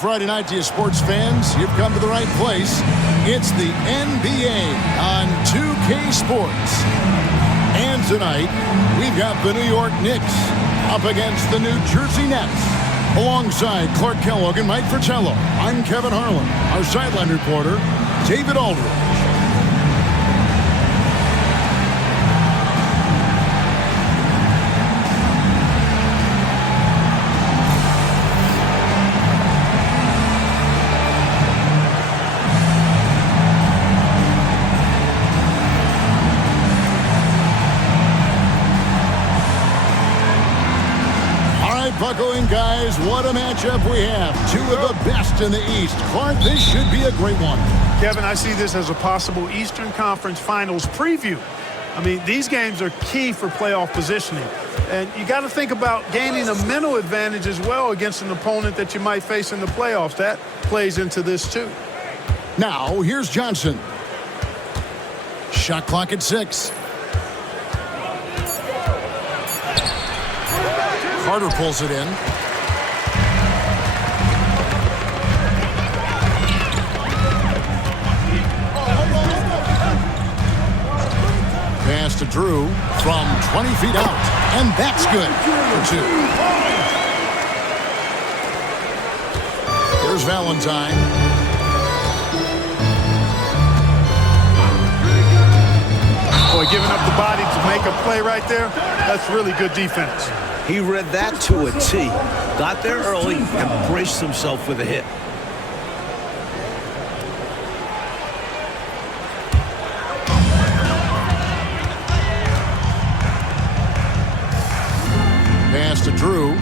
Friday night to you sports fans. You've come to the right place. It's the NBA on 2K Sports. And tonight, we've got the New York Knicks up against the New Jersey Nets. Alongside Clark Kellogg and Mike Fratello, I'm Kevin Harlan. Our sideline reporter, David Aldridge. Buckle in, guys. What a matchup we have. Two of the best in the East. Clark, this should be a great one. Kevin, I see this as a possible Eastern Conference Finals preview. I mean, these games are key for playoff positioning. And you got to think about gaining a mental advantage as well against an opponent that you might face in the playoffs. That plays into this, too. Now, here's Johnson. Shot clock at 6. Carter pulls it in. Pass to Drew from 20 feet out. And that's good for 2. Here's Valentine. Boy, giving up the body to make a play right there, that's really good defense. He read that to a T. Got there early and braced himself with a hit. Pass to Drew.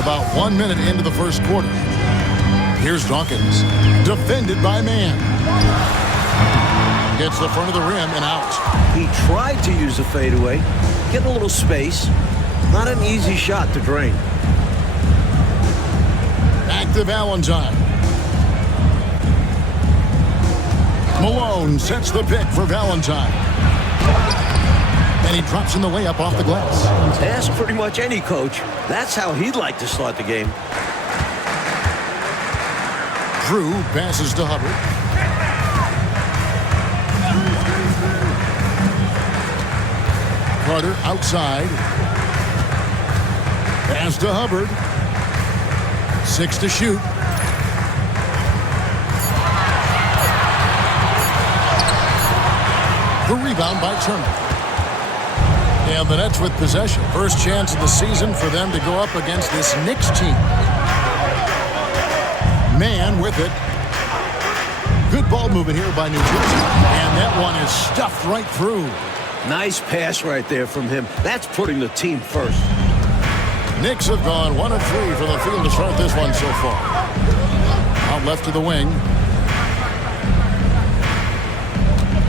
About 1 minute into the first quarter. Here's Dawkins. Defended by Mann. Gets the front of the rim and out. He tried to use a fadeaway, get a little space. Not an easy shot to drain. Back to Valentine. Malone sets the pick for Valentine. And he drops in the way up off the glass. Ask pretty much any coach. That's how he'd like to start the game. Drew passes to Hubbard. Carter outside. Pass to Hubbard. 6 to shoot. The rebound by Turner. And the Nets with possession. First chance of the season for them to go up against this Knicks team. Mann with it. Good ball movement here by New Jersey. And that one is stuffed right through. Nice pass right there from him. That's putting the team first. Knicks have gone 1 of 3 from the field to start this one so far. Out left to the wing.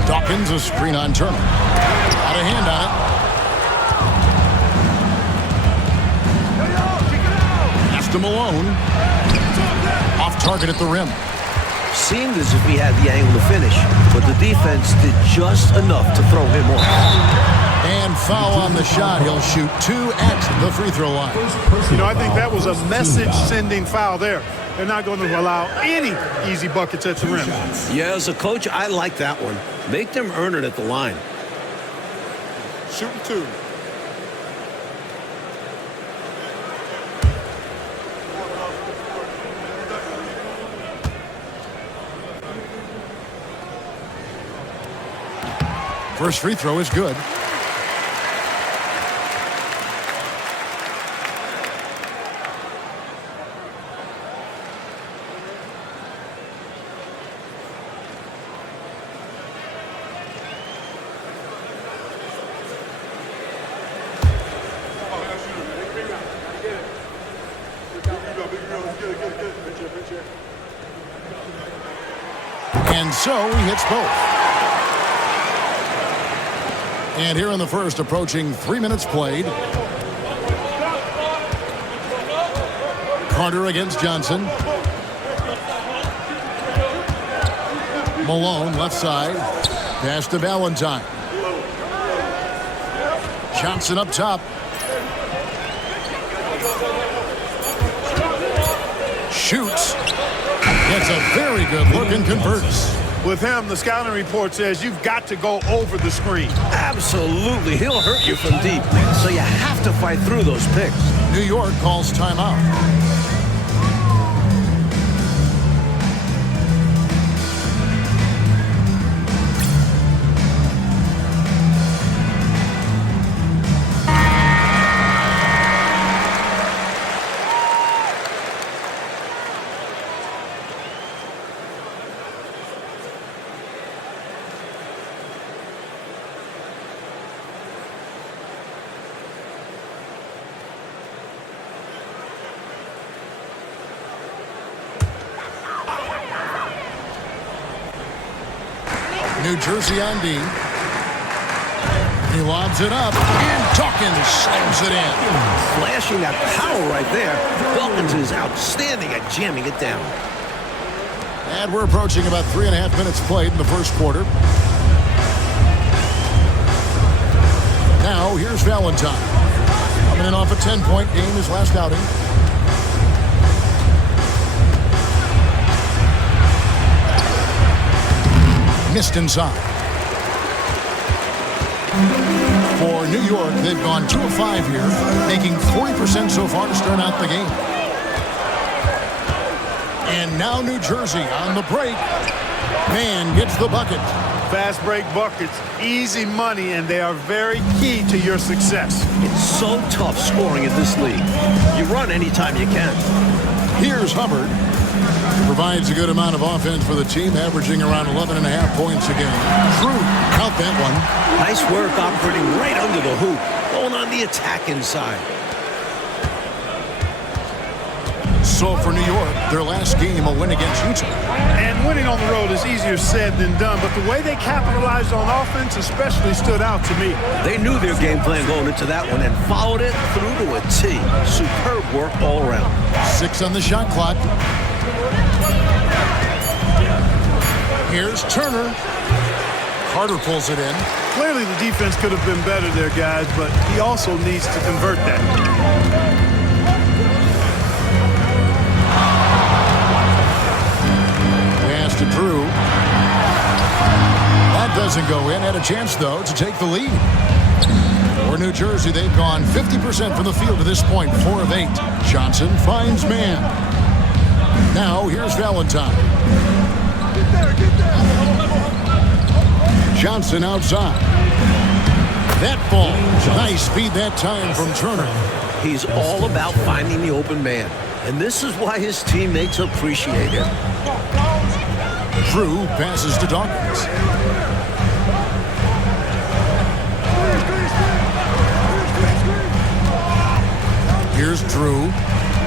Dawkins, a screen on Turner. Got a hand on it. Pass to Malone. Off target at the rim. Seemed as if he had the angle to finish, but the defense did just enough to throw him off. And foul on the shot. He'll shoot 2 at the free throw line. You know, I think that was a message-sending foul there. They're not going to allow any easy buckets at the rim. Yeah, as a coach, I like that one. Make them earn it at the line. Shooting 2. First free throw is good. And so he hits both. And here in the first, approaching 3 minutes played. Carter against Johnson. Malone, left side. Pass to Valentine. Johnson up top. shoots. Gets a very good look and converts. With him, the scouting report says you've got to go over the screen. Absolutely. He'll hurt you from deep. So you have to fight through those picks. New York calls timeout. New Jersey on D. He lobs it up, and Dawkins slams it in. Flashing that power right there. Dawkins is outstanding at jamming it down. And we're approaching about 3.5 minutes played in the first quarter. Now, here's Valentine. Coming in off a 10-point game his last outing. Missed inside. For New York, they've gone 2 of 5 here, making 40% so far to start out the game. And now New Jersey on the break. Man gets the bucket. Fast break buckets, easy money, and they are very key to your success. It's so tough scoring in this league. You run anytime you can. Here's Hubbard. Provides a good amount of offense for the team, averaging around 11.5 points a game. Drew, count that one. Nice work operating right under the hoop. Going on the attack inside. So for New York, their last game, a win against Utah. And winning on the road is easier said than done, but the way they capitalized on offense especially stood out to me. They knew their game plan going into that one and followed it through to a T. Superb work all around. 6 on the shot clock. Here's Turner. Carter pulls it in. Clearly the defense could have been better there, guys, but he also needs to convert that. Pass to Drew. That doesn't go in. Had a chance, though, to take the lead. For New Jersey, they've gone 50% from the field to this point, 4 of 8. Johnson finds man. Now, here's Valentine. Johnson outside. That ball. Nice feed that time from Turner. He's all about finding the open man. And this is why his teammates appreciate him. Drew passes to Dawkins. Here's Drew.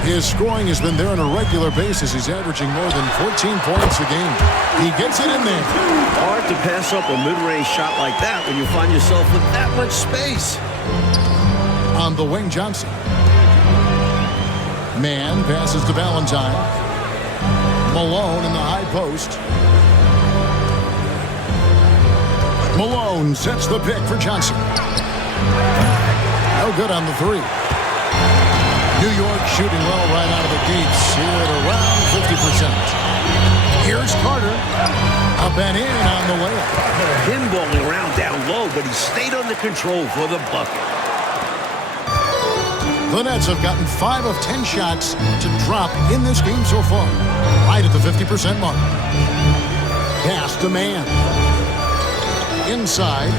His scoring has been there on a regular basis. He's averaging more than 14 points a game. He gets it in there. Hard to pass up a mid-range shot like that when you find yourself with that much space. On the wing, Johnson. Man passes to Valentine. Malone in the high post. Malone sets the pick for Johnson. No good on the 3. New York shooting well right out of the gates here at around 50%. Here's Carter. Up and in on the layup. Pinballing around down low, but he stayed under control for the bucket. The Nets have gotten 5 of 10 shots to drop in this game so far. Right at the 50% mark. Pass to man. Inside.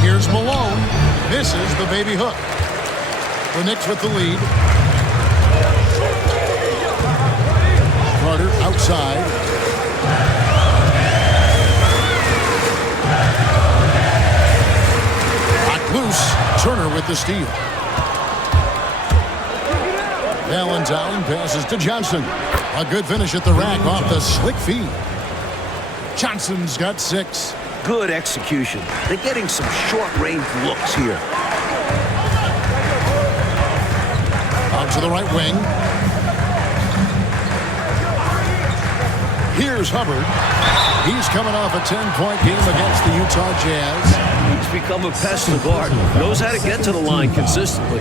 Here's Malone. Misses the baby hook. The Knicks with the lead. Carter outside. Locked loose. Turner with the steal. Valentine passes to Johnson. A good finish at the rack off the slick feed. Johnson's got 6. Good execution. They're getting some short-range looks here. Out to the right wing. Here's Hubbard. He's coming off a 10-point game against the Utah Jazz. He's become a pest to guard. Knows how to get to the line consistently.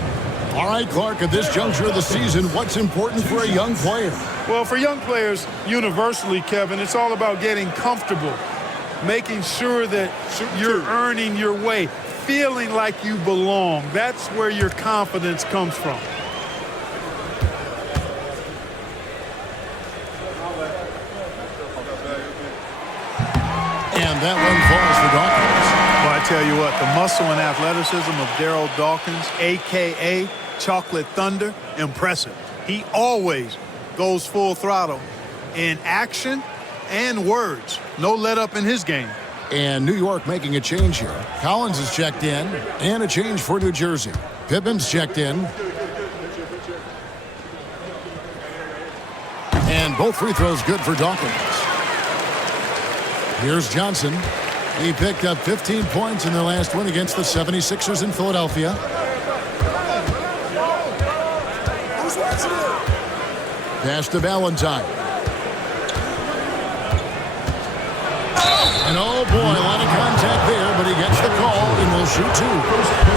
All right, Clark, at this juncture of the season, what's important for a young player? Well, for young players, universally, Kevin, it's all about getting comfortable, making sure that you're earning your way, feeling like you belong. That's where your confidence comes from. And that one falls for Dawkins. Well, I tell you what, the muscle and athleticism of Darryl Dawkins, a.k.a. Chocolate Thunder, impressive. He always goes full throttle in action and words. No let up in his game. And New York making a change here. Collins is checked in, and a change for New Jersey. Pippen's checked in. And both free throws good for Dawkins. Here's Johnson. He picked up 15 points in their last win against the 76ers in Philadelphia. Pass to Valentine. And oh boy, a lot of contact there, but he gets the call and will shoot two.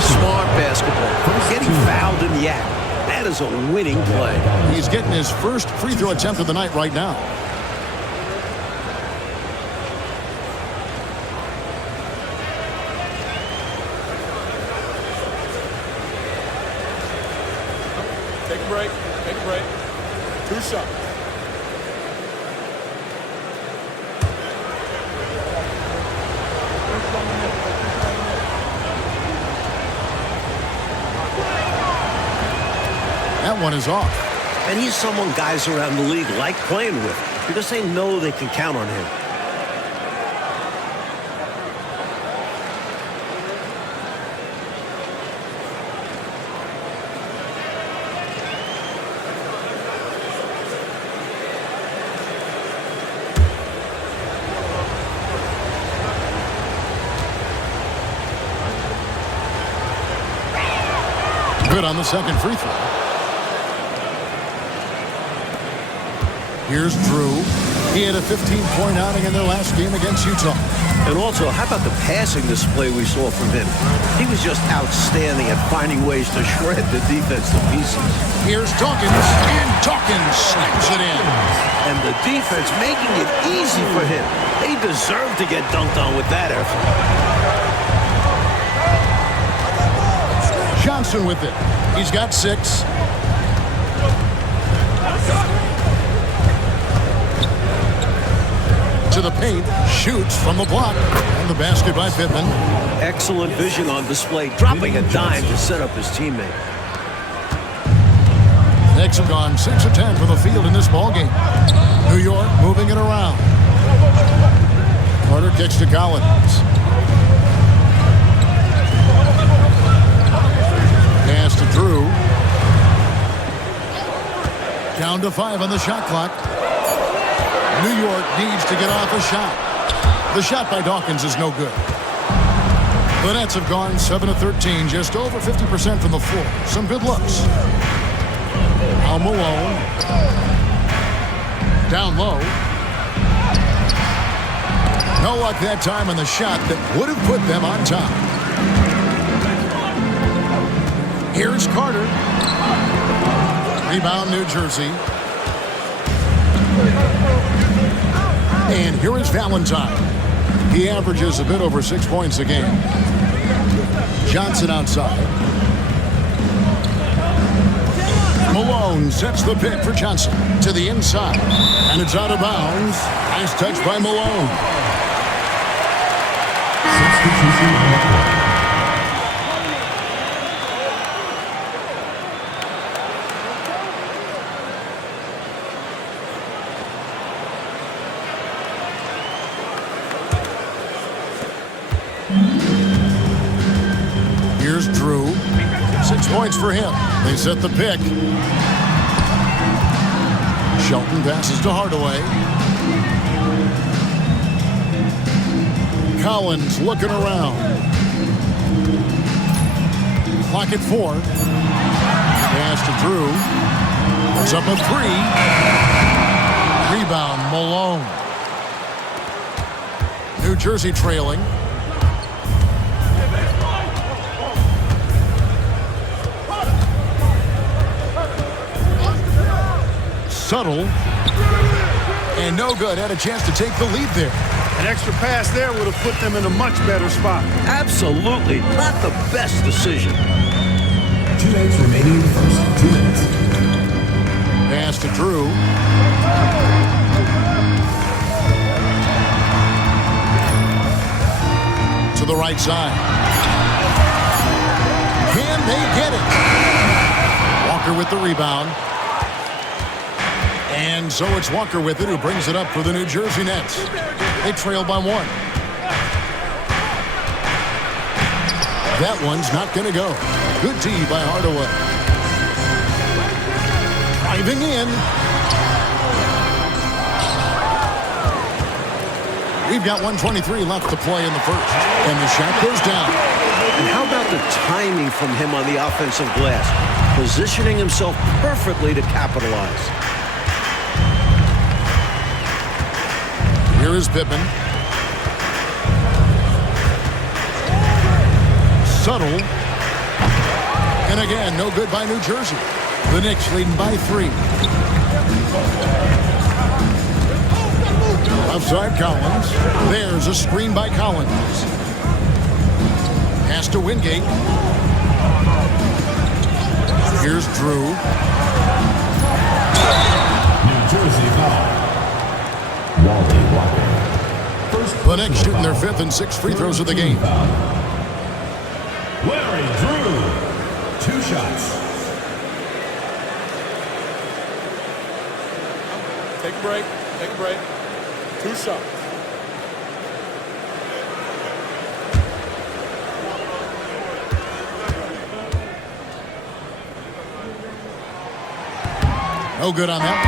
Smart basketball. Getting fouled in the act. That is a winning play. He's getting his first free throw attempt of the night right now. Take a break. Take a break. 2 shots. That one is off. And he's someone guys around the league like playing with because they know they can count on him. Good on the second free throw. Here's Drew. He had a 15-point outing in their last game against Utah. And also, how about the passing display we saw from him? He was just outstanding at finding ways to shred the defense to pieces. Here's Dawkins, and Dawkins slams it in. And the defense making it easy for him. They deserve to get dunked on with that effort. Johnson with it. He's got 6. To the paint, shoots from the block. And the basket by Pittman. Excellent vision on display, dropping a dime to set up his teammate. Knicks have gone 6 of 10 from the field in this ballgame. New York moving it around. Carter kicks to Collins. Pass to Drew. Down to 5 on the shot clock. New York needs to get off a shot. The shot by Dawkins is no good. The Nets have gone 7 of 13, just over 50% from the floor. Some good looks. Now Malone. Down low. No luck that time on the shot that would have put them on top. Here's Carter. Rebound, New Jersey. And here is Valentine. He averages a bit over 6 points a game. Johnson outside. Malone sets the pick for Johnson to the inside. And it's out of bounds. Nice touch by Malone. Here's Drew. 6 points for him. They set the pick. Shelton passes to Hardaway. Collins looking around. Clock at 4. Pass to Drew. It's up a 3. Rebound, Malone. New Jersey trailing. Subtle. And no good. Had a chance to take the lead there. An extra pass there would have put them in a much better spot. Absolutely not the best decision. 2 minutes remaining in the first. 2 minutes. Pass to Drew. To the right side. Can they get it? Walker with the rebound. And so it's Walker with it, who brings it up for the New Jersey Nets. They trail by 1. That one's not going to go. Good D by Hardaway. Driving in. We've got 1:23 left to play in the first. And the shot goes down. And how about the timing from him on the offensive glass? Positioning himself perfectly to capitalize. Here is Pippen. Subtle. And again, no good by New Jersey. The Knicks leading by 3. Outside Collins. There's a screen by Collins. Pass to Wingate. Here's Drew. New Jersey foul. Wally Walker. The Knicks shooting their 5th and 6th free throws of the game. Larry Drew. 2 shots. Take a break. Take a break. 2 shots. No good on that.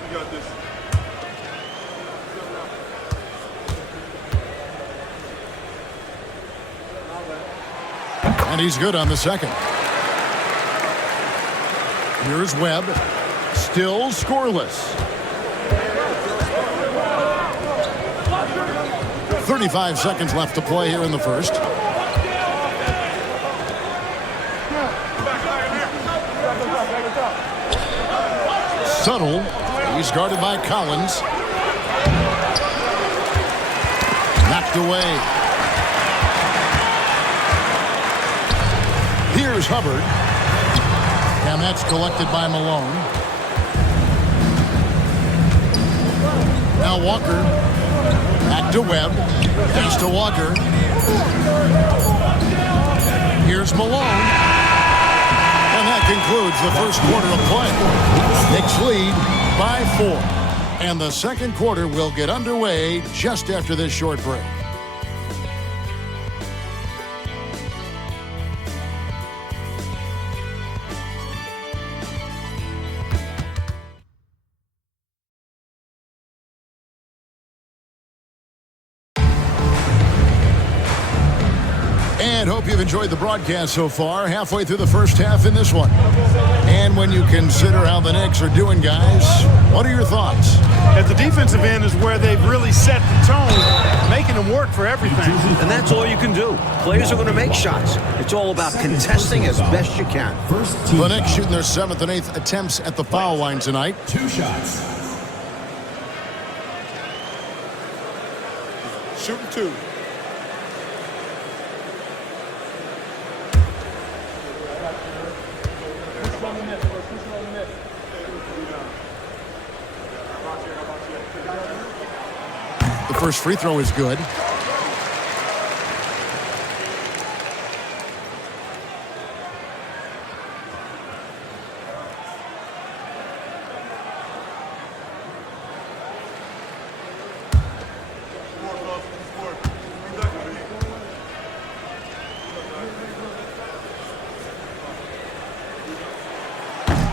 We got this. And he's good on the second. Here's Webb. Still scoreless. 35 seconds left to play here in the first. Subtle. He's guarded by Collins. Knocked away. Here's Hubbard. And that's collected by Malone. Now Walker. Back to Webb. Pass to Walker. Here's Malone. And that concludes the first quarter of play. Knicks lead by 4. And the second quarter will get underway just after this short break. And hope you've enjoyed the broadcast so far. Halfway through the first half in this one. And when you consider how the Knicks are doing, guys, what are your thoughts? At the defensive end is where they've really set the tone, making them work for everything. And that's all you can do. Players are going to make shots. It's all about contesting as best you can. The Knicks shooting their 7th and 8th attempts at the foul line tonight. 2 shots. Shooting 2. The first free throw is good.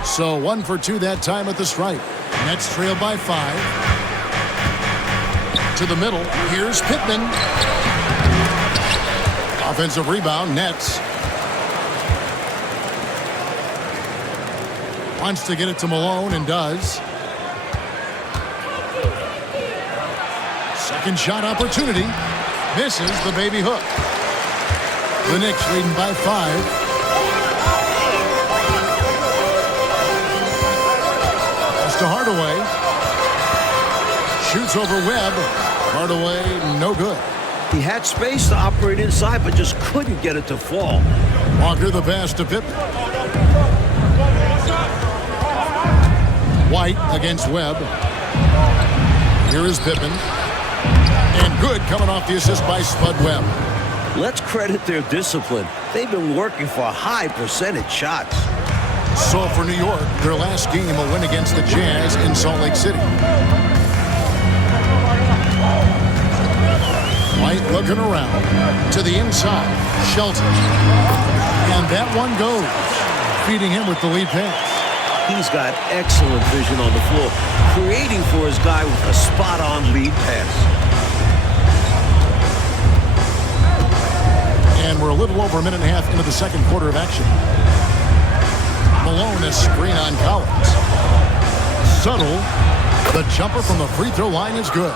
So 1 for 2 that time at the stripe. Nets trail by 5. To the middle. Here's Pittman. Offensive rebound. Nets. Wants to get it to Malone and does. Second shot opportunity. Misses the baby hook. The Knicks leading by 5. Pass to Hardaway. Shoots over Webb. Hardaway, no good. He had space to operate inside, but just couldn't get it to fall. Walker the pass to Pippen. White against Webb. Here is Pippen. And good coming off the assist by Spud Webb. Let's credit their discipline. They've been working for high percentage shots. So for New York, their last game a win against the Jazz in Salt Lake City. White looking around to the inside. Shelton. And that one goes. Feeding him with the lead pass. He's got excellent vision on the floor, creating for his guy with a spot-on lead pass. And we're a little over a minute and a half into the second quarter of action. Malone, a screen on Collins. Subtle. The jumper from the free throw line is good.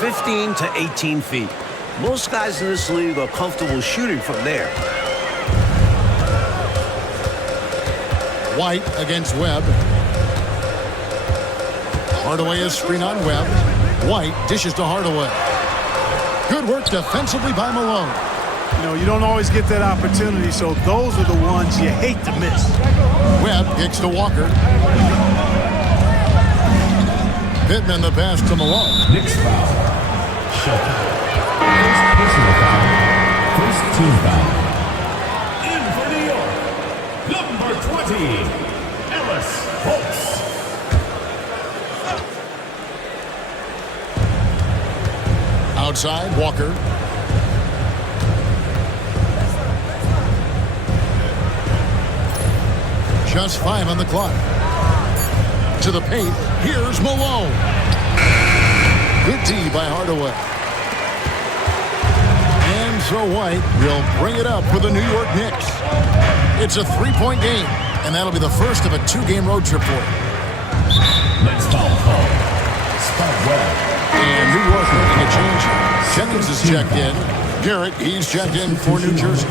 15 to 18 feet. Most guys in this league are comfortable shooting from there. White against Webb. Hardaway is screen on Webb. White dishes to Hardaway. Good work defensively by Malone. You know, you don't always get that opportunity, so those are the ones you hate to miss. Webb kicks to Walker. Pittman the pass to Malone. Knicks foul. Shelton. First personal foul. First team foul. In for New York, number 20, Ellis Holtz. Outside, Walker. Just 5 on the clock. To the paint. Here's Malone. Good D by Hardaway. And so White will bring it up for the New York Knicks. It's a 3-point game, and that'll be the first of a 2-game road trip for him. Next foul call. Spud Webb. And New York making a change. Jennings is checked in. Garrett, he's checked in for New Jersey.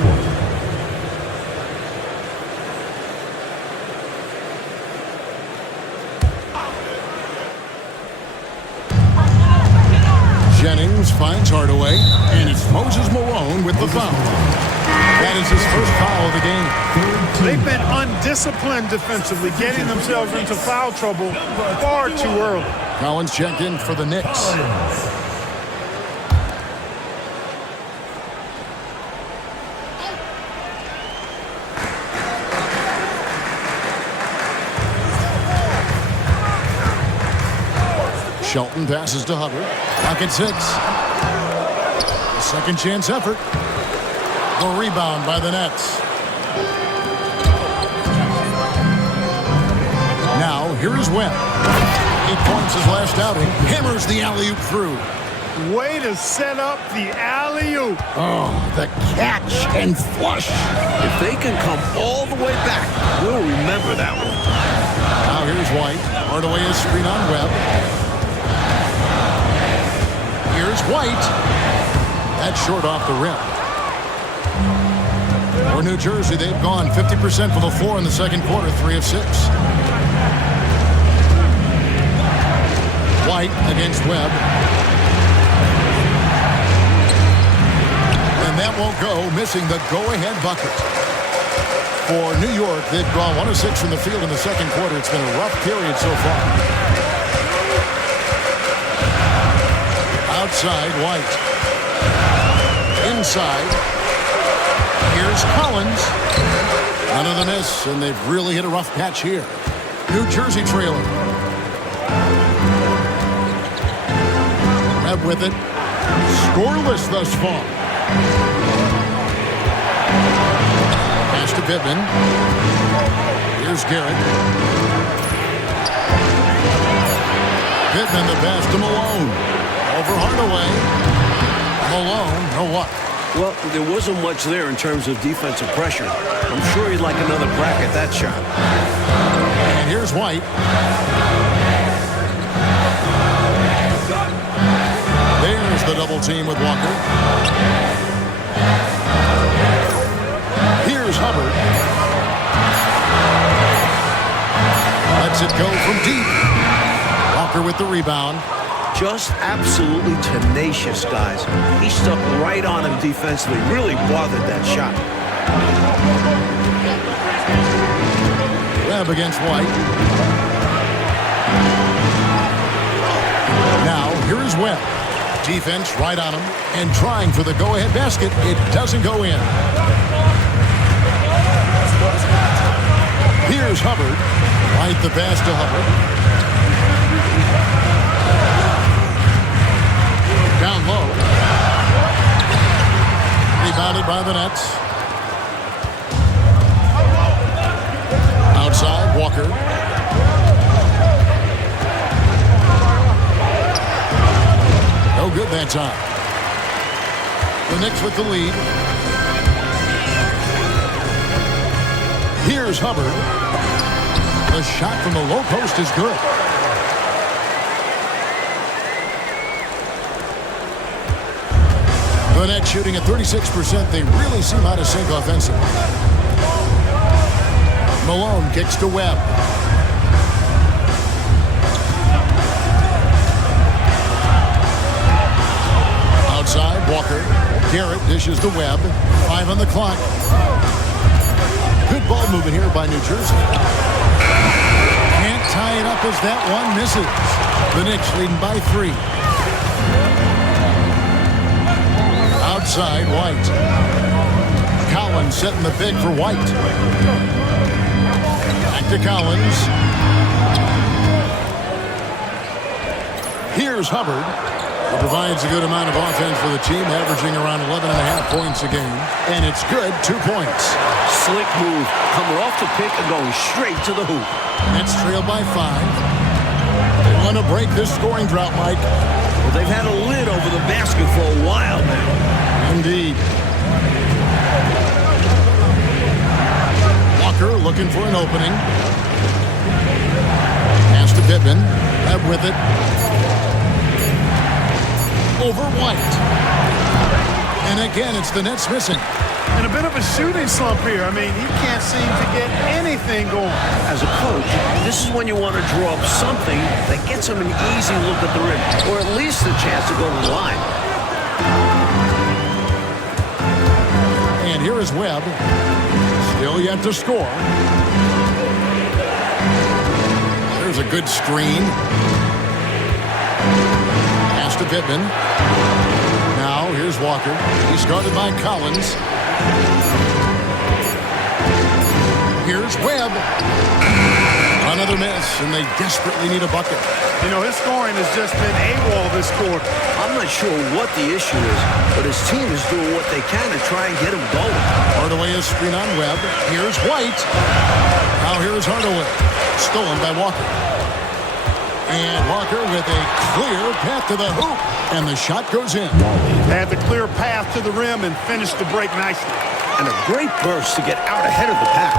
Jennings finds Hardaway, and it's Moses Malone with the foul. That is his first foul of the game. They've been undisciplined defensively, getting themselves into foul trouble far too early. Collins checked in for the Knicks. Shelton passes to Hubbard. Clock at 6. Second chance effort. The rebound by the Nets. Now, here is Webb. 8 points his last outing. Hammers the alley-oop through. Way to set up the alley-oop. Oh, the catch and flush. If they can come all the way back, we'll remember that one. Now here's White. Hardaway is screen on Webb. Here's White. That's short off the rim. For New Jersey, they've gone 50% from the floor in the second quarter, 3 of 6. White against Webb. And that won't go, missing the go-ahead bucket. For New York, they've gone 1 of 6 from the field in the second quarter. It's been a rough period so far. Outside, White. Inside. Here's Collins. Another miss, and they've really hit a rough patch here. New Jersey trailing. Webb with it. Scoreless thus far. Pass to Pittman. Here's Garrett. Pittman the pass to Malone. Over Hardaway. Malone, no what? Well, there wasn't much there in terms of defensive pressure. I'm sure he'd like another crack at that shot. And here's White. There's team with Walker. Here's Hubbard. Lets it go from deep. Walker with the rebound. Just absolutely tenacious, guys. He stuck right on him defensively. Really bothered that shot. Webb against White. Now, here is Webb. Defense right on him and trying for the go-ahead basket. It doesn't go in. Here's Hubbard. White the pass to Hubbard. Down low. Rebounded by the Nets. Outside, Walker. No good that time. The Knicks with the lead. Here's Hubbard. The shot from the low post is good. The Nets shooting at 36%. They really seem out of sync offensively. Malone kicks to Webb. Outside, Walker. Garrett dishes to Webb. 5 on the clock. Good ball movement here by New Jersey. Can't tie it up as that one misses. The Knicks leading by 3. Outside, White. Collins setting the pick for White. Back to Collins. Here's Hubbard, who provides a good amount of offense for the team, averaging around 11.5 points a game. And it's good, 2 points. Slick move, coming off the pick and going straight to the hoop. Nets trailed by 5. They want to break this scoring drought, Mike. Well, they've had a lid over the basket for a while now. Indeed. Walker looking for an opening. Pass to Pittman. Webb with it. Over White. And again, it's the Nets missing. And a bit of a shooting slump here. I mean, he can't seem to get anything going. As a coach, this is when you want to draw up something that gets him an easy look at the rim, or at least a chance to go to the line. And here is Webb. Still yet to score. There's a good screen. Pass to Pittman. Now here's Walker. He's guarded by Collins. Here's Webb. Another miss, and they desperately need a bucket. You know, his scoring has just been AWOL this quarter. I'm not sure what the issue is, but his team is doing what they can to try and get him going. Hardaway is screen on Webb. Here's White. Now here's Hardaway. Stolen by Walker. And Walker with a clear path to the hoop. And the shot goes in. They had the clear path to the rim and finished the break nicely. And a great burst to get out ahead of the pack.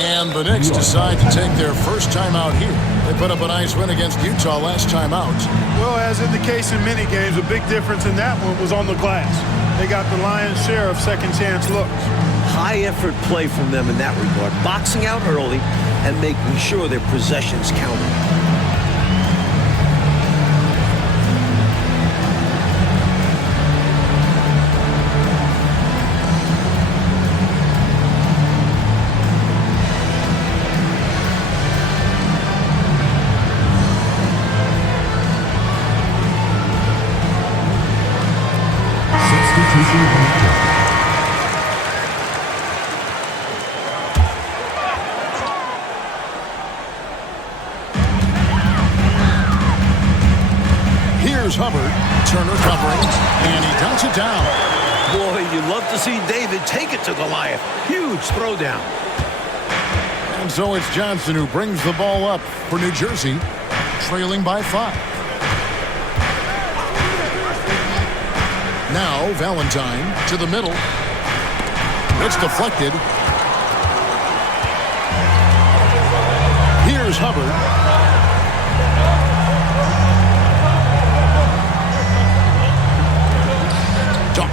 And the Knicks decide to take their first time out here. They put up a nice win against Utah last time out. Well, as in the case in many games, a big difference in that one was on the glass. They got the lion's share of second chance looks. High effort play from them in that regard. Boxing out early and making sure their possessions counted. Here's Hubbard. Turner covering, and he dunks it down. Boy, you'd love to see David take it to Goliath. Huge throwdown. And so it's Johnson who brings the ball up for New Jersey, trailing by 5. Now Valentine to the middle. It's deflected. Here's Hubbard.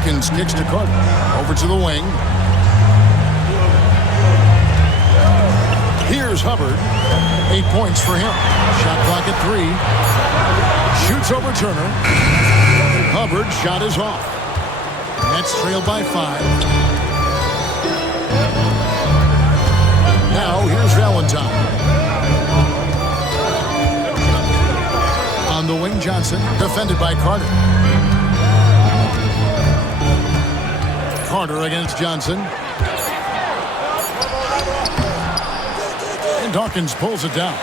Dawkins kicks to Carter. Over to the wing. Here's Hubbard. 8 points for him. Shot clock at 3. Shoots over Turner. Hubbard's shot is off. Nets trailed by 5. Now here's Valentine. On the wing, Johnson, defended by Carter. Carter against Johnson. And Dawkins pulls it down.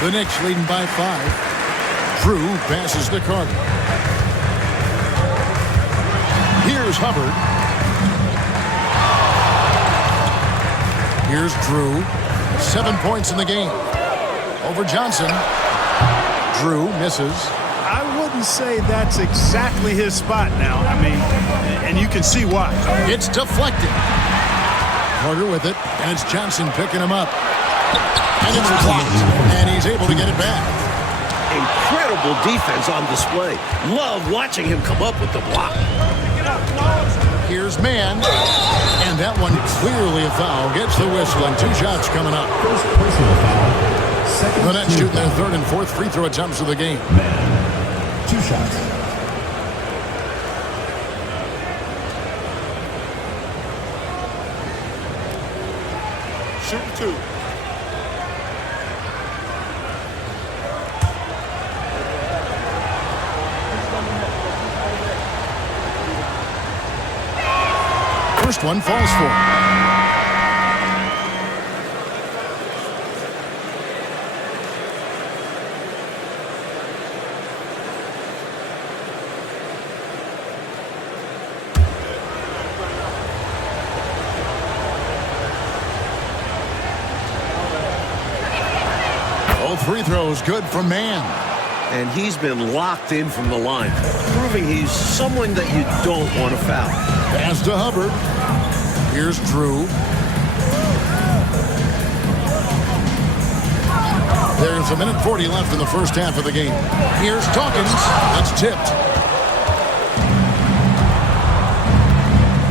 The Knicks leading by 5. Drew passes to Carter. Here's Hubbard. Here's Drew. 7 points in the game. Over Johnson. Drew misses. I wouldn't say that's exactly his spot now. I mean, and you can see why. It's deflected. Carter with it, and it's Johnson picking him up. And it's blocked, and he's able to get it back. Incredible defense on display. Love watching him come up with the block. Here's Mann, and that one clearly a foul. Gets the whistle, and 2 shots coming up. First personal foul. Second The Nets team shooting their foul. 3rd and 4th free throw attempts of the game. Man. 2 shots. Shoot 2. First one falls for him. Both free throws good from Mann. And he's been locked in from the line, proving he's someone that you don't want to foul. Pass to Hubbard. Here's Drew. There's 1:40 left in the first half of the game. Here's Dawkins. That's tipped.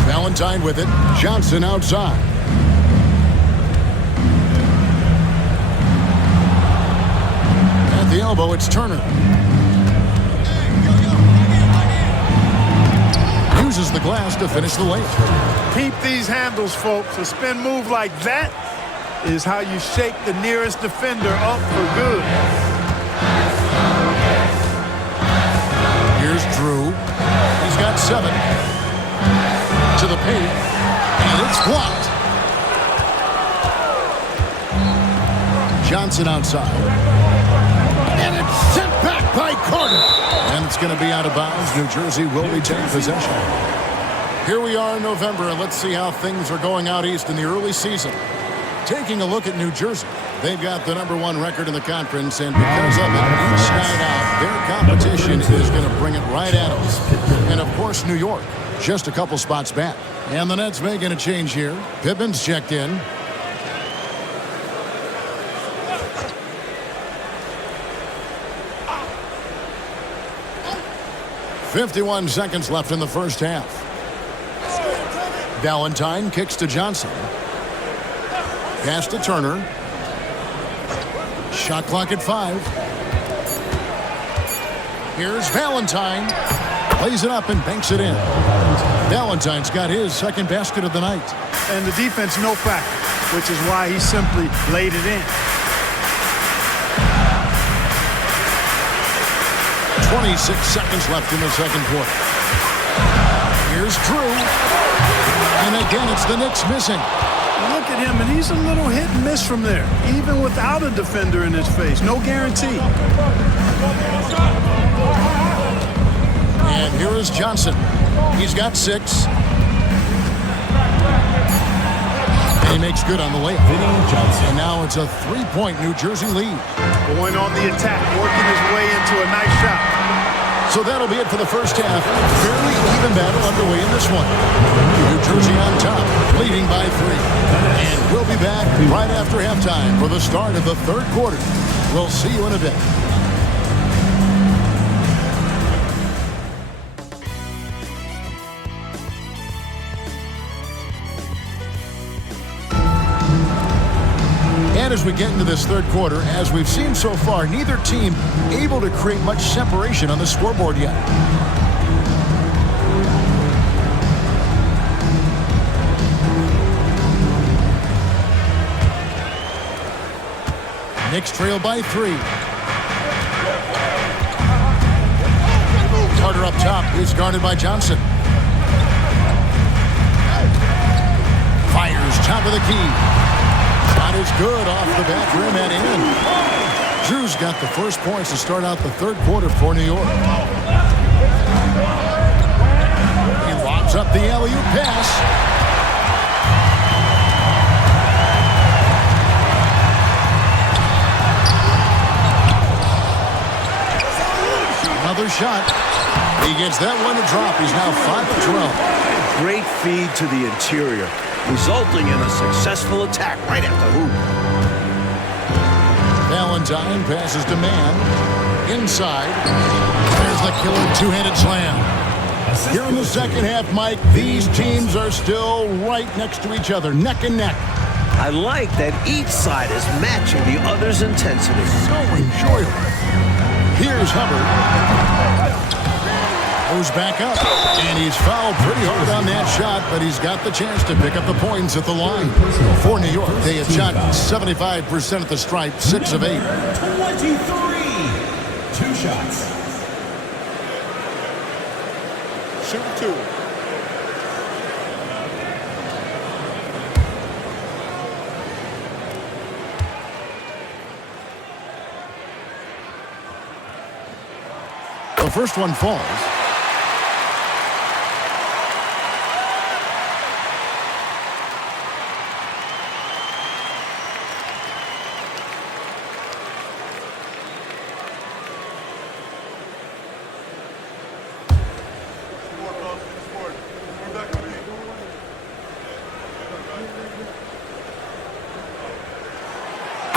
Valentine with it. Johnson outside. At the elbow, it's Turner. Uses the glass to finish the layup. Keep these handles, folks. A spin move like that is how you shake the nearest defender up for good. Here's Drew. He's got 7. To the paint. And it's blocked. Johnson outside. And it's sent back by Carter. And it's going to be out of bounds. New Jersey will retain possession. Here we are in November, and let's see how things are going out east in the early season. Taking a look at New Jersey. They've got the #1 record in the conference, and because of it, each night out, their competition is going to bring it right at us. And, of course, New York, just a couple spots back. And the Nets making a change here. Pippin's checked in. .51 seconds left in the first half. Valentine kicks to Johnson. Pass to Turner. Shot clock at 5. Here's Valentine. Lays it up and banks it in. Valentine's got his second basket of the night. And the defense no factor, which is why he simply laid it in. 26 seconds left in the second quarter. Here's Drew. And again, it's the Knicks missing. Look at him, and he's a little hit and miss from there, even without a defender in his face. No guarantee. And here is Johnson. He's got 6. And he makes good on the layup. And now it's a 3-point New Jersey lead. Going on the attack, working his way into a nice shot. So that'll be it for the first half. Fairly even battle underway in this one. New Jersey on top, leading by 3. And we'll be back right after halftime for the start of the third quarter. We'll see you in a bit. As we get into this third quarter, as we've seen so far, neither team able to create much separation on the scoreboard yet. Knicks trail by 3. Carter up top is guarded by Johnson. Fires top of the key. Shot is good off the back rim and in. Drew's got the first points to start out the third quarter for New York. He lobs up the alley-oop pass. Another shot. He gets that one to drop. He's now 5 of 12. Great feed to the interior, resulting in a successful attack right at the hoop. Valentine passes to Mann. Inside. There's the killer two-handed slam. Here in the second half, Mike, these teams are still right next to each other, neck and neck. I like that each side is matching the other's intensity. So enjoyable. Here's Hubbard. Goes back up. And he's fouled pretty hard on that shot, but he's got the chance to pick up the points at the line. For New York, they had shot 75% at the stripe, 6 of 8. 23. 2 shots. Shoot 2. The first one falls.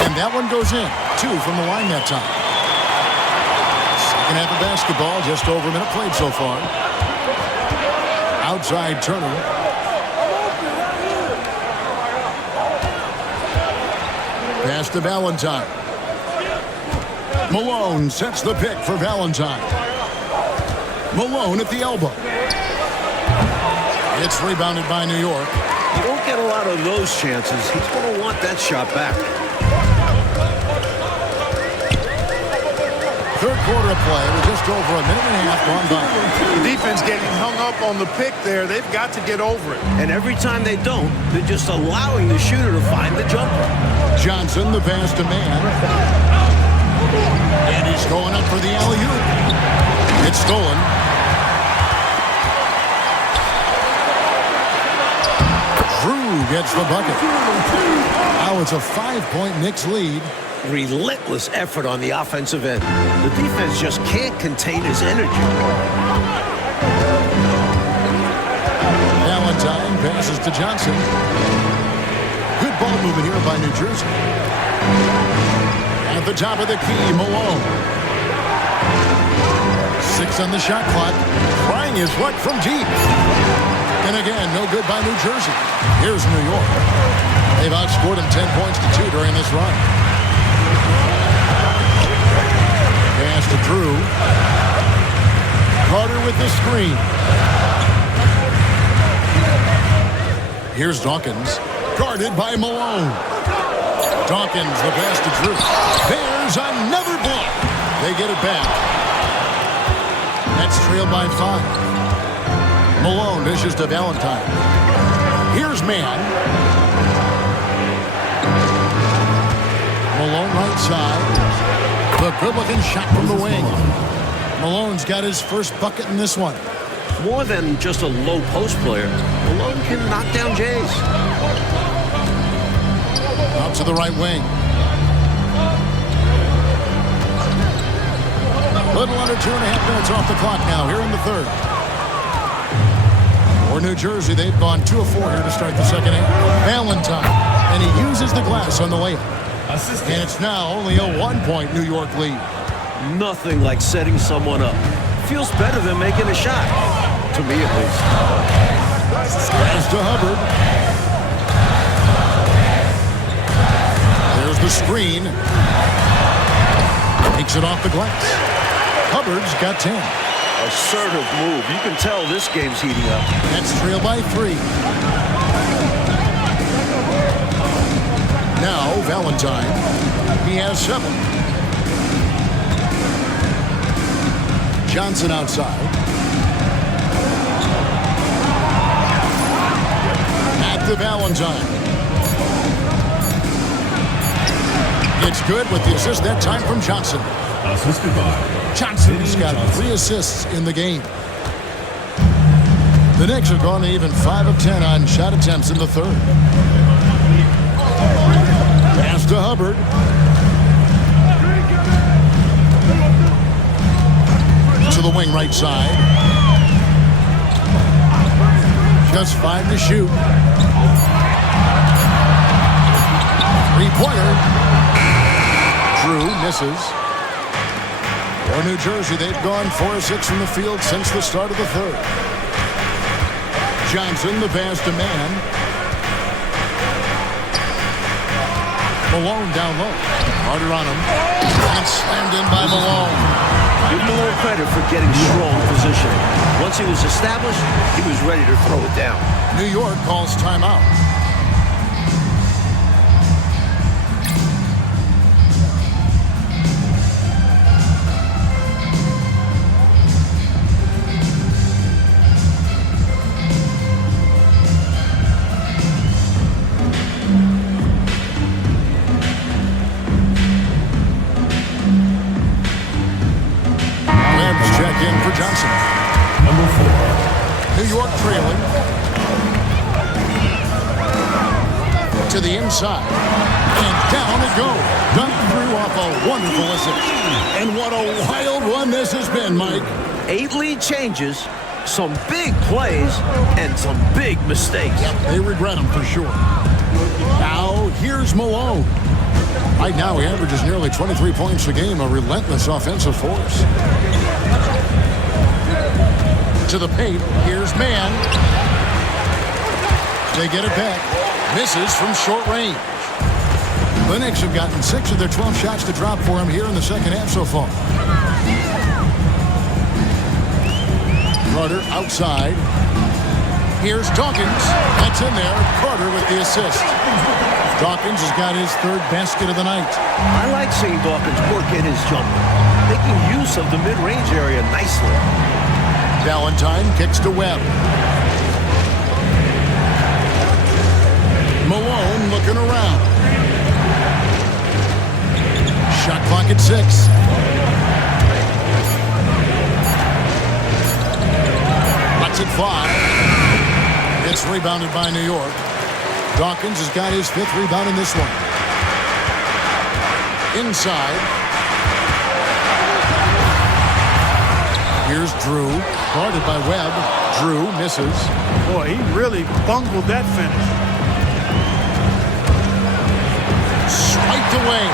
And that one goes in. 2 from the line that time. Second half of basketball, just over a minute played so far. Outside Turner. Pass to Valentine. Malone sets the pick for Valentine. Malone at the elbow. It's rebounded by New York. You don't get a lot of those chances. He's going to want that shot back. Third quarter of play with just over a minute and a half gone by. The defense getting hung up on the pick there. They've got to get over it. And every time they don't, they're just allowing the shooter to find the jumper. Johnson, the pass to Mann. And he's going up for the alley-oop. It's stolen. Drew gets the bucket. Now it's a 5-point Knicks lead. Relentless effort on the offensive end. The defense just can't contain his energy. Valentine passes to Johnson. Good ball movement here by New Jersey. At the top of the key, Malone. 6 on the shot clock. Trying his luck from deep. And again, no good by New Jersey. Here's New York. They've outscored him 10 points to 2 during this run. Pass to Drew. Carter with the screen. Here's Dawkins. Guarded by Malone. Dawkins, the pass to Drew. There's another block. They get it back. That's trailed by 5. Malone dishes to Valentine. Here's Mann. Malone right side. The good-looking shot from the wing. Malone's got his first bucket in this one. More than just a low post player, Malone can knock down Jays. Out to the right wing. Little under 2.5 minutes off the clock now here in the third. For New Jersey, they've gone 2 of 4 here to start the second half. Valentine, and he uses the glass on the layup. And it's now only a 1-point New York lead. Nothing like setting someone up. Feels better than making a shot. To me, at least. Pass to Hubbard. There's the screen. Takes it off the glass. Hubbard's got 10. Assertive move. You can tell this game's heating up. Nets trail by 3. Now Valentine. He has 7. Johnson outside. At the Valentine. It's good with the assist that time from Johnson. Assisted by Johnson's got 3 assists in the game. The Knicks have gone to even 5 of 10 on shot attempts in the third. Pass to Hubbard. To the wing right side. Just 5 to shoot. 3-pointer. Drew misses. For New Jersey, they've gone 4 of 6 from the field since the start of the third. Johnson, the pass to man. Malone down low. Harder on him. And slammed in by Malone. Give him a little credit for getting strong positioning. Once he was established, he was ready to throw it down. New York calls timeout. Johnson. Number 4. New York trailing. To the inside. And down it goes. Dunked through off a wonderful assist. And what a wild one this has been, Mike. 8 lead changes, some big plays, and some big mistakes. They regret them for sure. Now, here's Malone. Right now, he averages nearly 23 points a game, a relentless offensive force. To the paint. Here's man. They get it back. Misses from short range. The Knicks have gotten 6 of their 12 shots to drop for him here in the second half so far. Carter outside. Here's Dawkins. That's in there. Carter with the assist. Dawkins has got his 3rd basket of the night. I like seeing Dawkins work in his jumper, making use of the mid-range area nicely. Valentine kicks to Webb. Malone looking around. Shot clock at 6. Lets it fly. It's rebounded by New York. Dawkins has got his 5th rebound in this one. Inside. Here's Drew. Guarded by Webb. Drew misses. Boy, he really bungled that finish. Swiped away.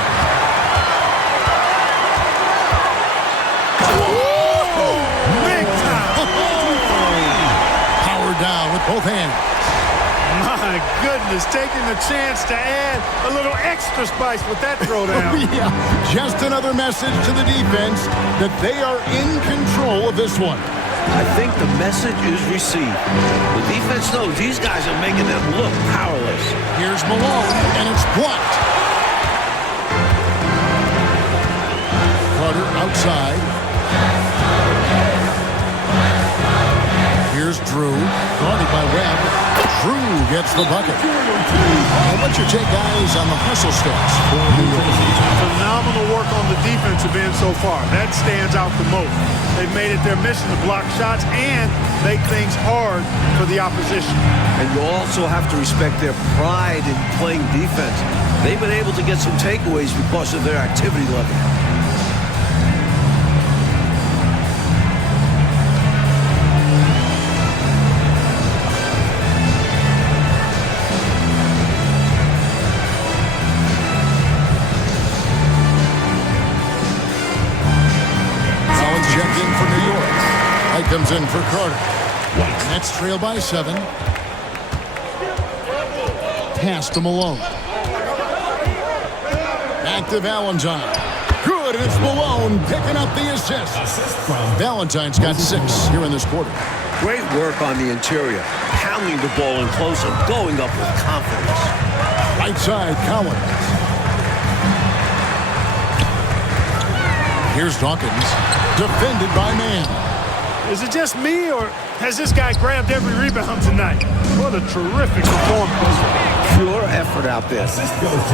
Big time. Power down with both hands. My goodness, taking the chance to add a little extra spice with that throwdown. Yeah, just another message to the defense that they are in control of this one. I think the message is received. The defense knows these guys are making them look powerless. Here's Malone, and it's blocked. Carter outside. Here's Drew, guarded by Webb. Drew gets the bucket. And what's your take, guys, on the hustle steps for New York? Phenomenal work on the defensive end so far. That stands out the most. They've made it their mission to block shots and make things hard for the opposition. And you also have to respect their pride in playing defense. They've been able to get some takeaways because of their activity level. Checked in for New York. White comes in for Carter. Nets trail by 7. Pass to Malone. Back to Valentine. Good, and it's Malone picking up the assist. Assist from Valentine's got 6 here in this quarter. Great work on the interior, pounding the ball in close and going up with confidence. Right side, Collins. Here's Dawkins, defended by Man. Is it just me, or has this guy grabbed every rebound tonight? What a terrific performance. Pure effort out there.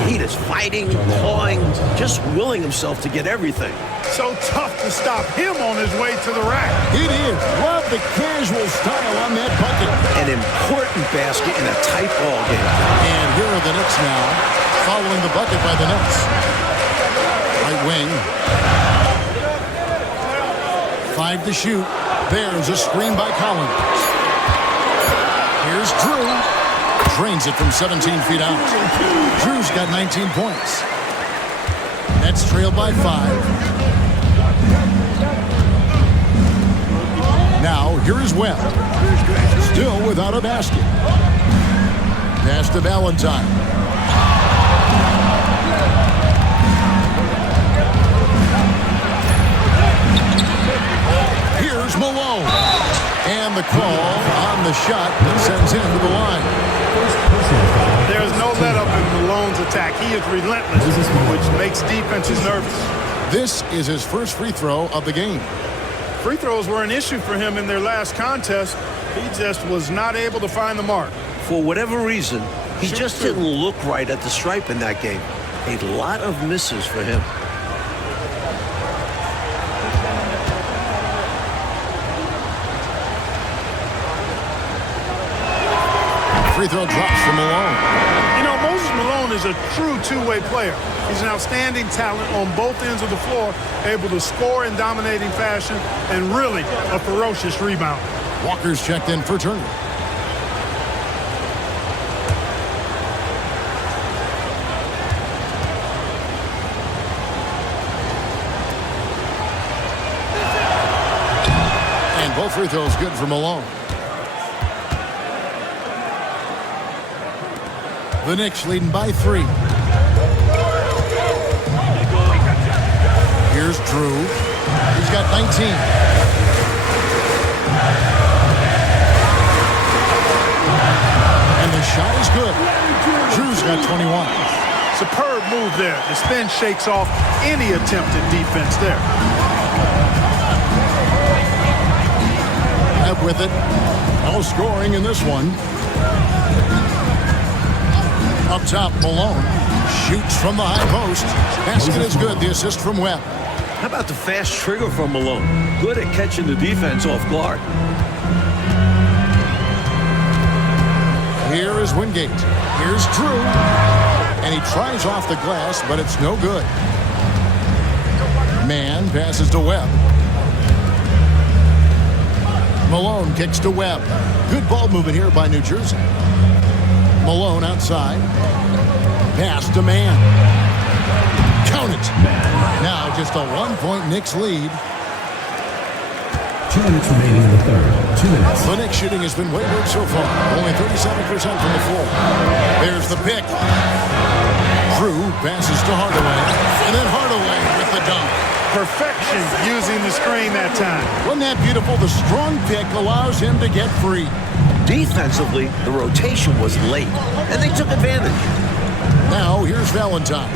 He is fighting, clawing, just willing himself to get everything. So tough to stop him on his way to the rack. It is. Love the casual style on that bucket. An important basket in a tight ball game. And here are the Knicks now, following the bucket by the Nets. Right wing. 5 to shoot. There's a screen by Collins. Here's Drew. Drains it from 17 feet out. Drew's got 19 points. Nets trailed by 5. Now, here is Webb. Still without a basket. Pass to Valentine. Here's Malone. And the call on the shot that sends him to the line. There's no let-up in Malone's attack. He is relentless, which makes defenses nervous. This is his first free throw of the game. Free throws were an issue for him in their last contest. He just was not able to find the mark. For whatever reason, he just didn't look right at the stripe in that game. A lot of misses for him. Free throw drops from Malone. You know, Moses Malone is a true two-way player. He's an outstanding talent on both ends of the floor, able to score in dominating fashion, and really a ferocious rebounder. Walker's checked in for Turner. And both free throws good for Malone. The Knicks leading by 3. Here's Drew. He's got 19. And the shot is good. Drew's got 21. Superb move there. The spin shakes off any attempted defense there. Up with it. No scoring in this one. Up top, Malone shoots from the high post. Basket is good. The assist from Webb. How about the fast trigger from Malone? Good at catching the defense off guard. Here is Wingate. Here's Drew. And he tries off the glass, but it's no good. Man passes to Webb. Malone kicks to Webb. Good ball movement here by New Jersey. Malone outside. Pass to Man. Count it. Now just a 1-point Knicks lead. 2 minutes remaining in the third. 2 minutes. The Knicks shooting has been wayward so far. Only 37% from the floor. There's the pick. Drew passes to Hardaway. And then Hardaway with the dunk. Perfection using the screen that time. Wasn't that beautiful? The strong pick allows him to get free. Defensively, the rotation was late, and they took advantage. Now, here's Valentine.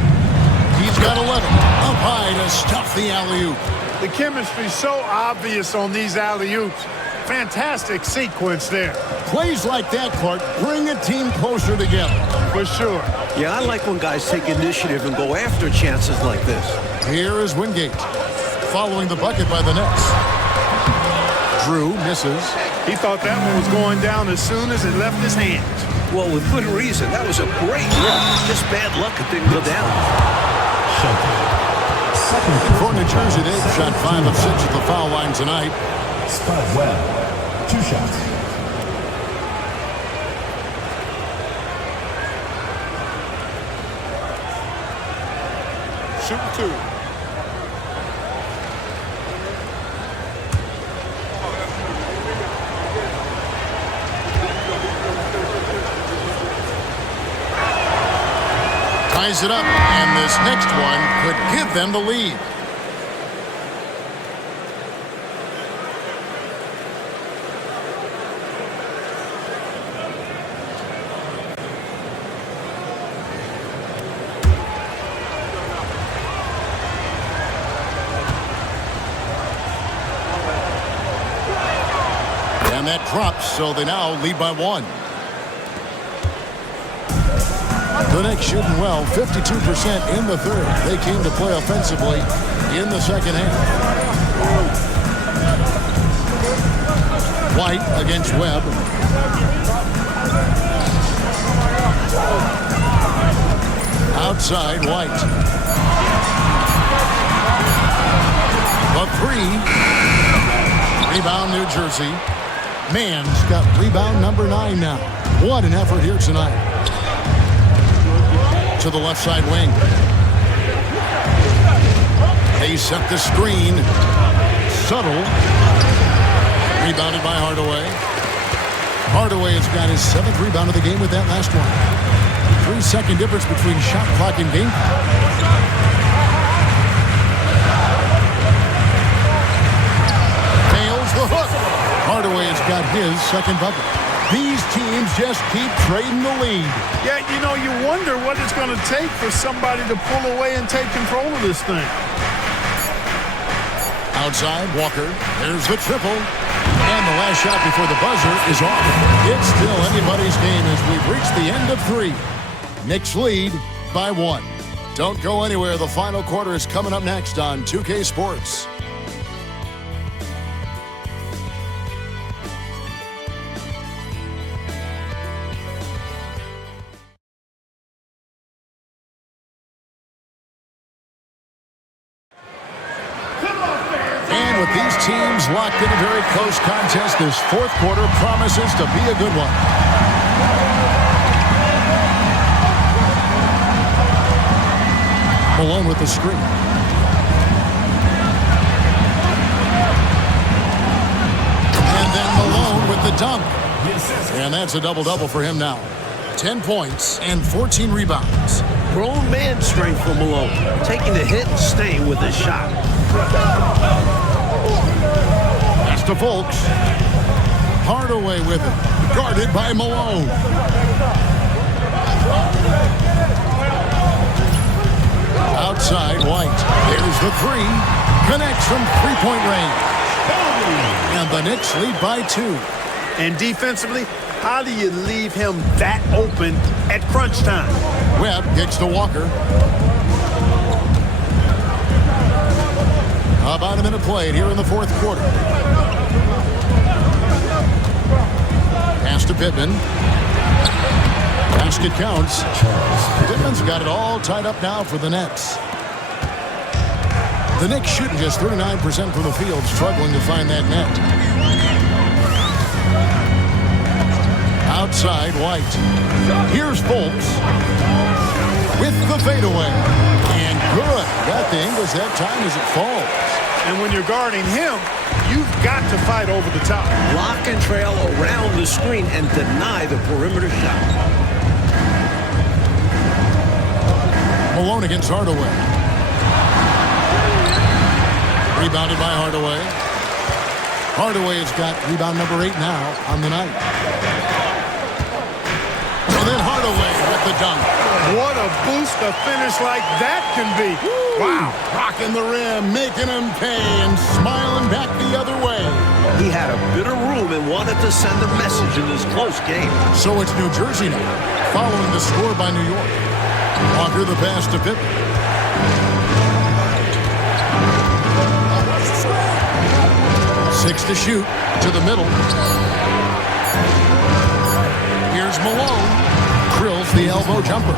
He's got 11. Up high to stuff the alley-oop. The chemistry's so obvious on these alley-oops. Fantastic sequence there. Plays like that, Clark, bring a team closer together. For sure. Yeah, I like when guys take initiative and go after chances like this. Here is Wingate, following the bucket by the Nets. Drew misses. He thought that one was going down as soon as it left his hands. Well, with good reason. That was a great look. Just bad luck it didn't go down. For New Jersey, they've shot 5 of 6 at the foul line tonight. Spud Webb. 2 shots. Shooting 2. ties it up, and this next one could give them the lead. And that drops, so they now lead by 1. The Knicks shooting well, 52% in the third. They came to play offensively in the second half. White against Webb. Outside, White. The 3. Rebound, New Jersey. Mann's got rebound number 9 now. What an effort here tonight. To the left side wing. They set the screen. Subtle. Rebounded by Hardaway. Hardaway has got his 7th rebound of the game with that last one. 3-second difference between shot clock and game. Fails the hook. Hardaway has got his 2nd bucket. These teams just keep trading the lead. Yeah, you know, you wonder what it's going to take for somebody to pull away and take control of this thing. Outside, Walker. There's the triple. And the last shot before the buzzer is off. It's still anybody's game as we've reached the end of 3. Knicks lead by 1. Don't go anywhere. The final quarter is coming up next on 2K Sports. And with these teams locked in a very close contest, this 4th quarter promises to be a good one. Malone with the screen. And then Malone with the dunk. And that's a double-double for him now. 10 points and 14 rebounds. Grown man strength for Malone. Taking the hit and staying with his shot. Pass to Fultz. Hardaway with it. Guarded by Malone. Outside, White. There's the 3. Connects from three-point range. And the Knicks lead by 2. And defensively, how do you leave him that open at crunch time? Webb kicks to Walker. About a minute played here in the 4th quarter. Pass to Pittman. Basket counts. Pittman's got it all tied up now for the Nets. The Knicks shooting just 39% from the field, struggling to find that net. Outside, White. Here's Fultz with the fadeaway. And good. Got the English that time as it falls. And when you're guarding him, you've got to fight over the top. Lock and trail around the screen and deny the perimeter shot. Malone against Hardaway. Rebounded by Hardaway. Hardaway has got rebound number 8 now on the night. And then Hardaway with the dunk. What a boost a finish like that can be. Wow. Rocking the rim, making him pay, and smiling back the other way. He had a bit of room and wanted to send a message in this close game. So it's New Jersey now, following the score by New York. Walker the pass to Pittman. 6 to shoot to the middle. Here's Malone. Drills the elbow jumper.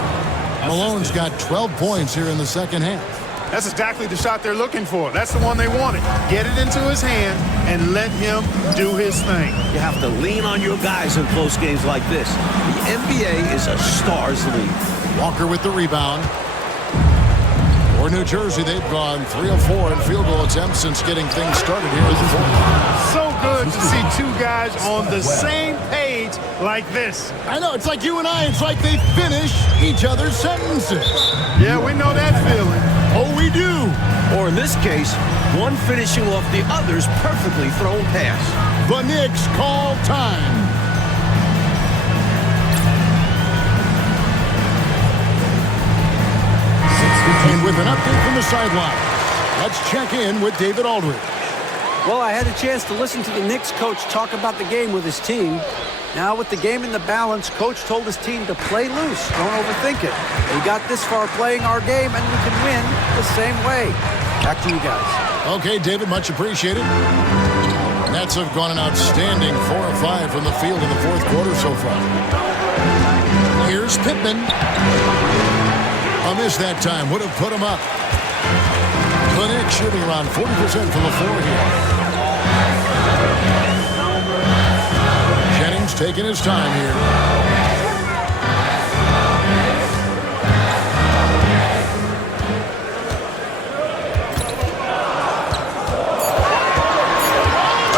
Malone's got 12 points here in the second half. That's exactly the shot they're looking for. That's the one they wanted. Get it into his hand and let him do his thing. You have to lean on your guys in close games like this. The NBA is a stars league. Walker with the rebound. For New Jersey, they've gone 3 of 4 in field goal attempts since getting things started here in the fourth. So good to see two guys on the same page teammates like this. I know, it's like you and I. It's like they finish each other's sentences. Yeah, we know that feeling. Oh, we do. Or in this case, one finishing off the other's perfectly thrown pass. The Knicks call time. And with an update from the sideline, let's check in with David Aldridge. Well, I had a chance to listen to the Knicks coach talk about the game with his team. Now, with the game in the balance, coach told his team to play loose. Don't overthink it. We got this far playing our game, and we can win the same way. Back to you guys. Okay, David, much appreciated. Nets have gone an outstanding 4 of 5 from the field in the fourth quarter so far. Here's Pittman. A miss that time. Would have put him up. The Knicks shooting around 40% from the floor here. Jennings taking his time here.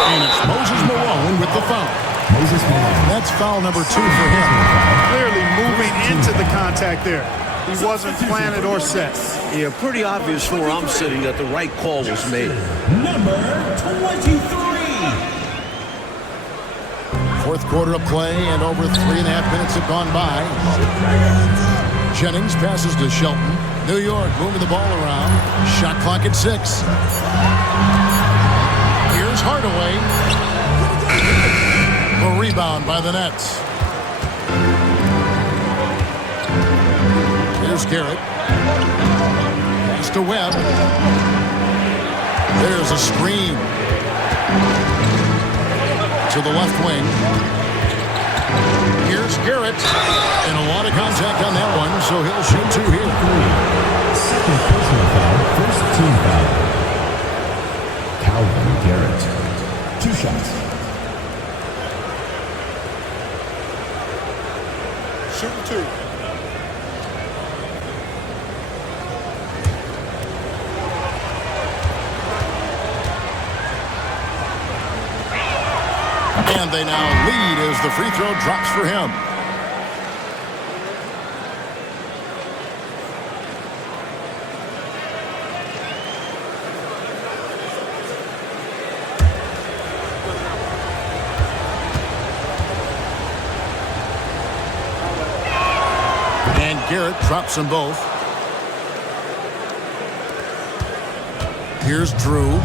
And it's Moses Malone with the foul. Moses Malone. That's foul number 2 for him. Clearly moving into the contact there. He wasn't planted or set. Yeah, pretty obvious from where I'm sitting that the right call was made. Number 23. Fourth quarter of play, and over 3.5 minutes have gone by. Jennings passes to Shelton. New York moving the ball around. Shot clock at 6. Here's Hardaway. A rebound by the Nets. Here's Garrett. Pass to Webb. There's a screen. To the left wing. Here's Garrett. And a lot of contact on that one, so he'll shoot 2 here. Second personal foul, first team foul. Calvin Garrett. 2 shots. Shooting 2. And they now lead as the free throw drops for him. And Garrett drops them both. Here's Drew.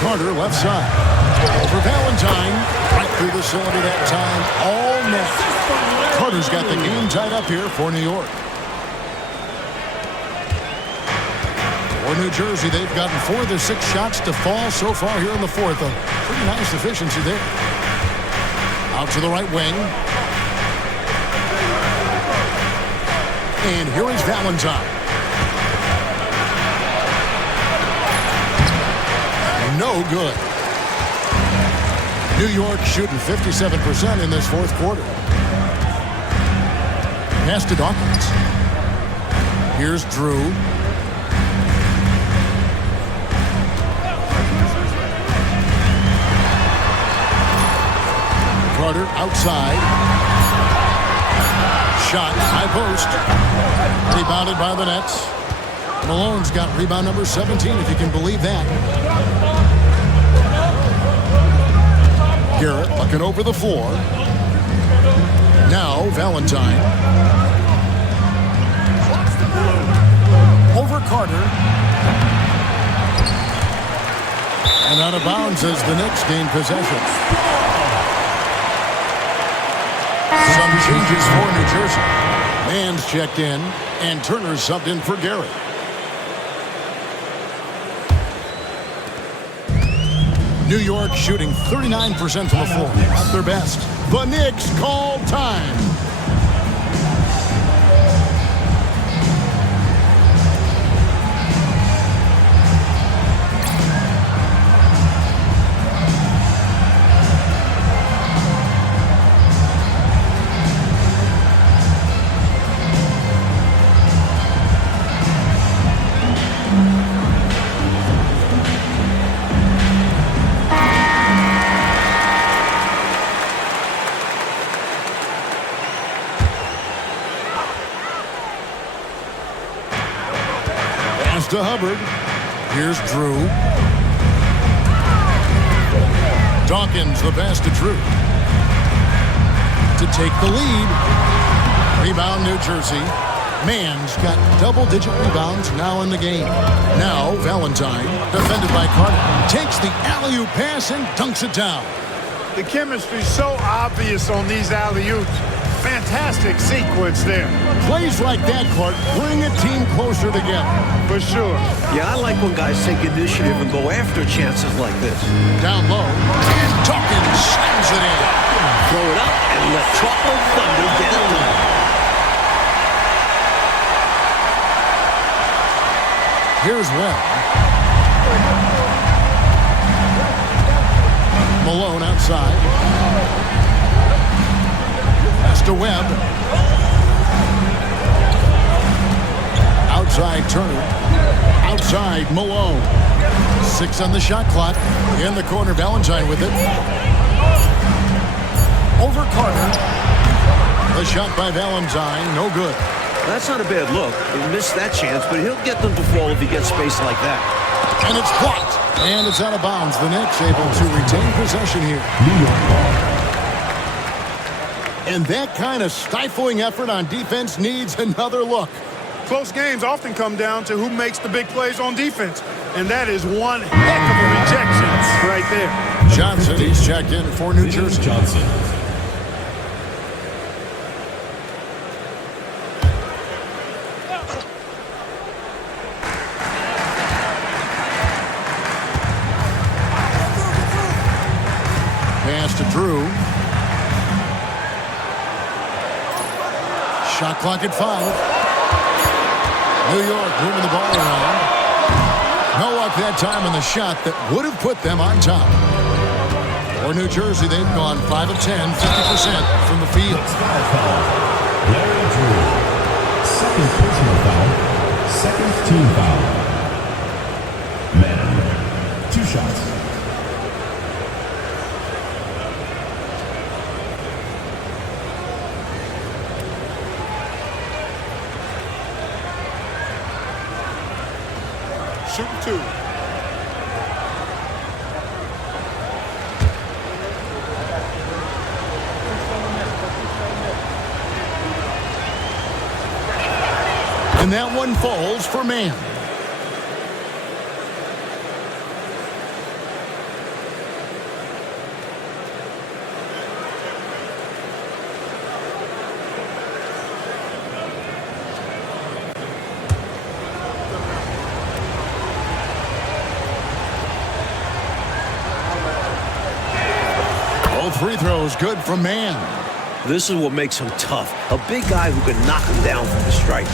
Carter left side. For Valentine. Right through the cylinder that time. All net. Carter's got the game tied up here for New York. For New Jersey, they've gotten 4 of their 6 shots to fall so far here in the fourth. A pretty nice efficiency there. Out to the right wing. And here is Valentine. No good. New York shooting 57% in this fourth quarter. Pass to Dawkins. Here's Drew. Carter outside. Shot, high post. Rebounded by the Nets. Malone's got rebound number 17, if you can believe that. Garrett looking over the floor. Now Valentine. Over Carter. And out of bounds as the Knicks gain possession. Some changes for New Jersey. Mann's checked in, and Turner's subbed in for Garrett. New York shooting 39% from the floor. Not their best. The Knicks call time. Goes to Hubbard. Here's Drew. Dawkins, the pass to Drew. To take the lead. Rebound, New Jersey. Mann's got double-digit rebounds now in the game. Now, Valentine, defended by Carter, takes the alley-oop pass and dunks it down. The chemistry's so obvious on these alley-oops. Fantastic sequence there. Plays like that, Clark, bring a team closer together. For sure. Yeah, I like when guys take initiative and go after chances like this. Down low, and Dawkins slams it in. Throw it up and let Chocolate Thunder get it done. Here's Webb. Malone outside. Pass to Webb. Outside Turner. Outside Malone. 6 on the shot clock. In the corner, Valentine with it. Over Carter. The shot by Valentine, no good. That's not a bad look. He missed that chance, but he'll get them to fall if he gets space like that. And it's blocked. And it's out of bounds. The Knicks able to retain possession here. And that kind of stifling effort on defense needs another look. Close games often come down to who makes the big plays on defense. And that is one heck of a rejection right there. Johnson, he's checked in for New Jersey. Johnson. Pass to Drew. Shot clock at 5. New York moving the ball around. No luck that time on the shot that would have put them on top. For New Jersey, they've gone 5 of 10, 50% from the field. Larry Drew. Second personal foul. Second team foul. Man. 2 shots. Shooting 2. And that one falls for Mann. Both free throws good from Mann. This is what makes him tough. A big guy who can knock him down from the stripe.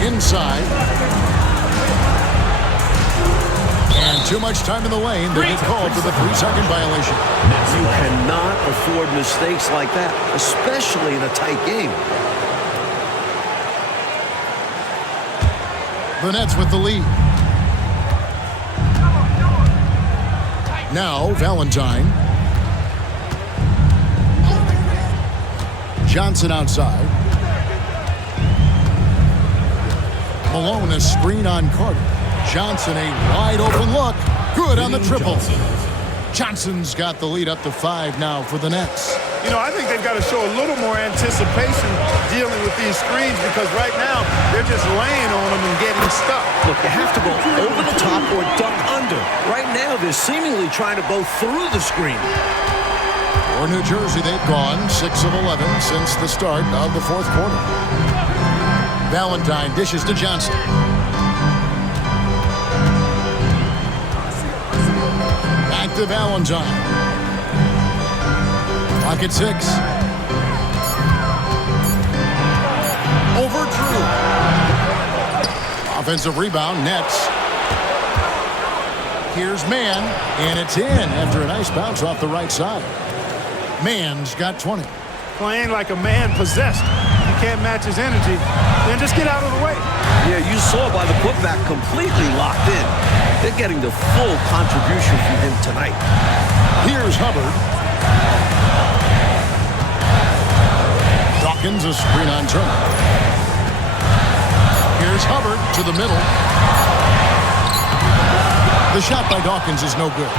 Inside. And too much time in the lane. They get called for the 3-second violation. You cannot afford mistakes like that, especially in a tight game. The Nets with the lead. Now, Valentine. Johnson outside. Malone, a screen on Carter. Johnson, a wide open look. Good on the triple. Johnson's got the lead up to 5 now for the Nets. You know, I think they've got to show a little more anticipation dealing with these screens because right now they're just laying on them and getting stuck. Look, you have to go over the top or duck under. Right now, they're seemingly trying to go through the screen. For New Jersey, they've gone 6 of 11 since the start of the 4th quarter. Valentine dishes to Johnson. Back to Valentine. Clock at 6. Over Drew. Offensive rebound, Nets. Here's Mann, and it's in after a nice bounce off the right side. Mann's got 20. Playing like a man possessed. You can't match his energy. Then just get out of the way. Yeah, you saw by the putback completely locked in. They're getting the full contribution from him tonight. Here's Hubbard. Dawkins, a screen on Turner. Here's Hubbard to the middle. The shot by Dawkins is no good.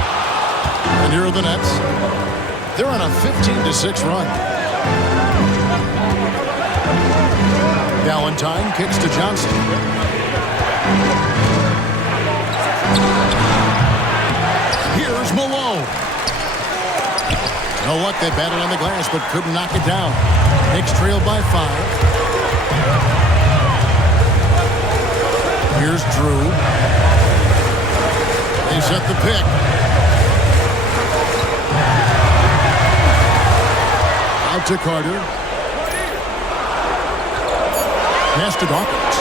And here are the Nets. They're on a 15-6 run. Valentine kicks to Johnson. Here's Malone. No luck, they battled on the glass but couldn't knock it down. Knicks trailed by 5. Here's Drew. They set the pick. Out to Carter. Pass to Dawkins.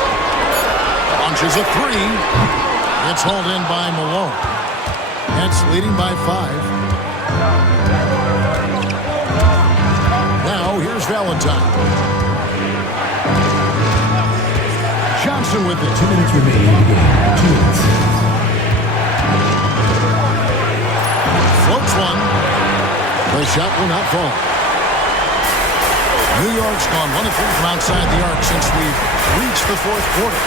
Launches a 3. It's hauled in by Malone. Nets leading by 5. Now here's Valentine. Johnson with it. 2 minutes remaining in the game. 2 minutes. Floats one. The shot will not fall. New York's gone 1 of 3 from outside the arc since we've reached the 4th quarter.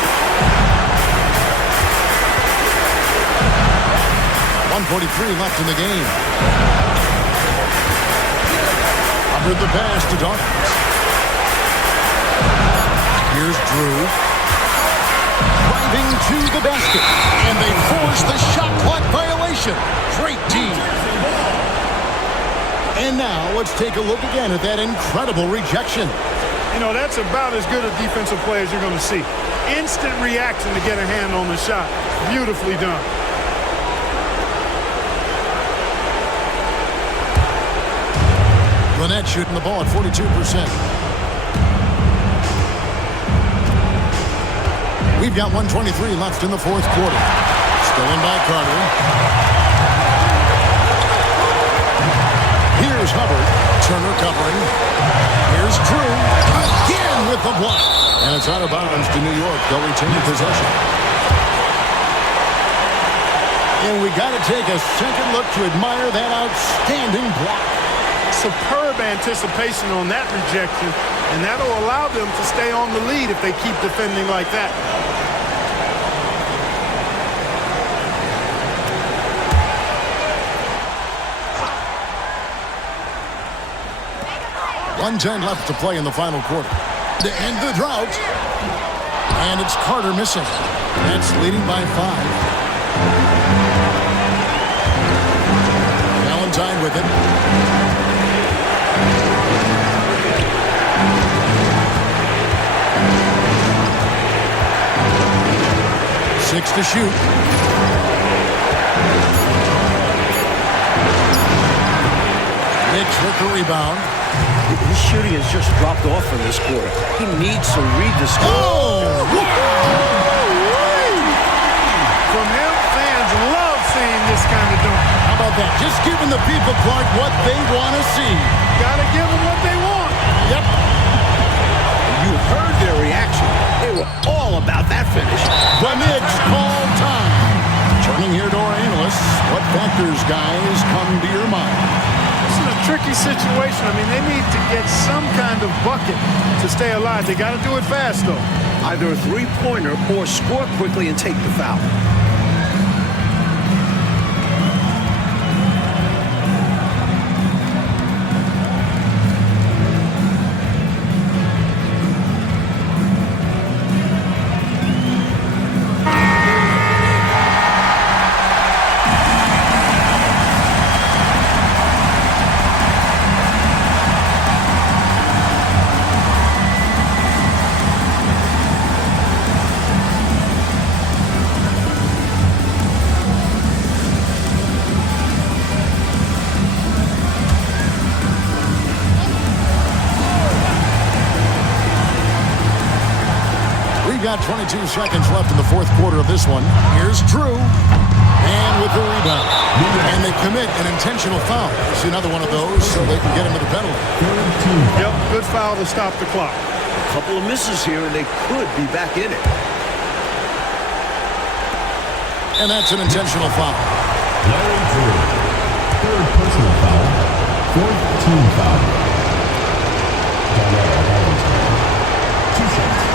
1:43 left in the game. Hubbard the pass to Dawkins. Here's Drew. Driving to the basket. And they force the shot clock violation. Great team. And now let's take a look again at that incredible rejection. You know, that's about as good a defensive play as you're going to see. Instant reaction to get a hand on the shot. Beautifully done. Lynette shooting the ball at 42%. We've got 1:23 left in the 4th quarter. Stolen by Carter. Here's Hubbard. Turner covering. Here's Drew. Again with the block. And it's out of bounds to New York. They'll retain possession. And we got to take a second look to admire that outstanding block. Superb anticipation on that rejection, and that'll allow them to stay on the lead if they keep defending like that. .110 left to play in the final quarter. To end the drought. And it's Carter missing. That's leading by 5. Valentine with it. Six to shoot. Knicks with the rebound. His shooting has just dropped off in this quarter. He needs to read the score. Oh! From him, fans love seeing this kind of dunk. How about that? Just giving the people, Clark, what they want to see. Gotta give them what they want. Yep. You heard their reaction. They were all about that finish. The Knicks call time. Turning here to our analysts. What factors, guys, come to your mind? This is a tricky situation. I mean, they need to get some kind of bucket to stay alive. They got to do it fast, though. Either a three-pointer or score quickly and take the foul. Got 22 seconds left in the 4th quarter of this one. Here's Drew. And with the rebound. And they commit an intentional foul. See another one of those so they can get into the penalty. Yep, good foul to stop the clock. A couple of misses here, and they could be back in it. And that's an intentional foul. Larry Drew, third personal team foul. Darnell Harrington. 2 shots.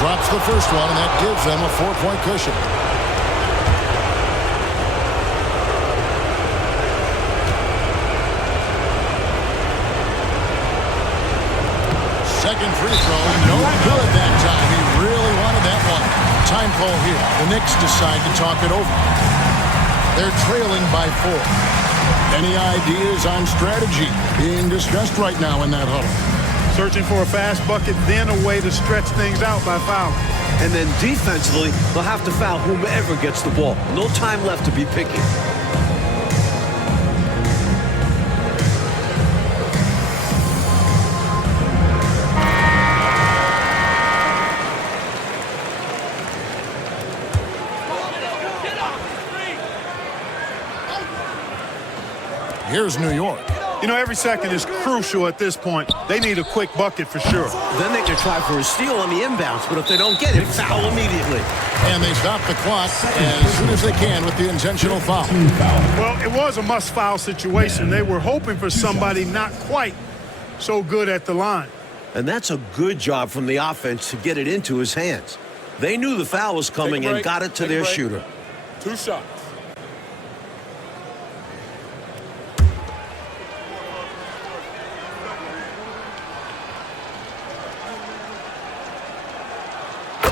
Drops the first one, and that gives them a 4-point cushion. Second free throw, no good that time. He really wanted that one. Time call here. The Knicks decide to talk it over. They're trailing by 4. Any ideas on strategy being discussed right now in that huddle? Searching for a fast bucket, then a way to stretch things out by fouling. And then defensively, they'll have to foul whomever gets the ball. No time left to be picky. Here's New York. You know, every second is crucial at this point. They need a quick bucket for sure. Then they can try for a steal on the inbounds, but if they don't get it, foul immediately. And they stop the clock as soon as they can with the intentional foul. Well, it was a must-foul situation. They were hoping for somebody not quite so good at the line. And that's a good job from the offense to get it into his hands. They knew the foul was coming and got it to their shooter. 2 shots.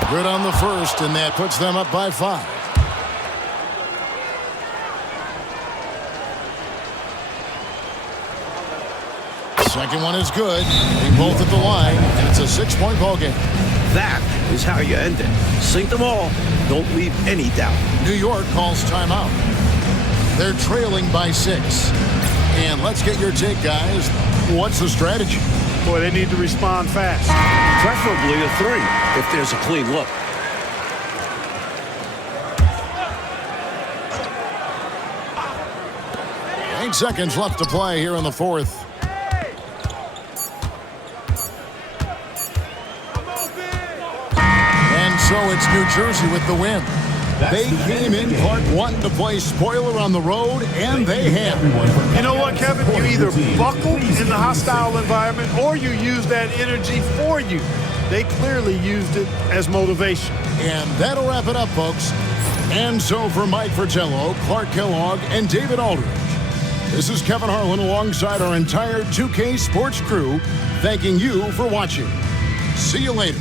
Good on the first, and that puts them up by 5. Second one is good. They both at the line, and it's a 6-point ball game. That is how you end it. Sink them all. Don't leave any doubt. New York calls timeout. They're trailing by 6. And let's get your take, guys. What's the strategy? Boy, they need to respond fast. Preferably a 3 if there's a clean look. Eight seconds left to play here in the fourth. And so it's New Jersey with the win. They came in part 1 to play spoiler on the road, and they have. You know what, Kevin? You either buckle in the hostile environment or you use that energy for you. They clearly used it as motivation. And that'll wrap it up, folks. And so for Mike Fratello, Clark Kellogg, and David Aldridge, this is Kevin Harlan alongside our entire 2K Sports crew, thanking you for watching. See you later.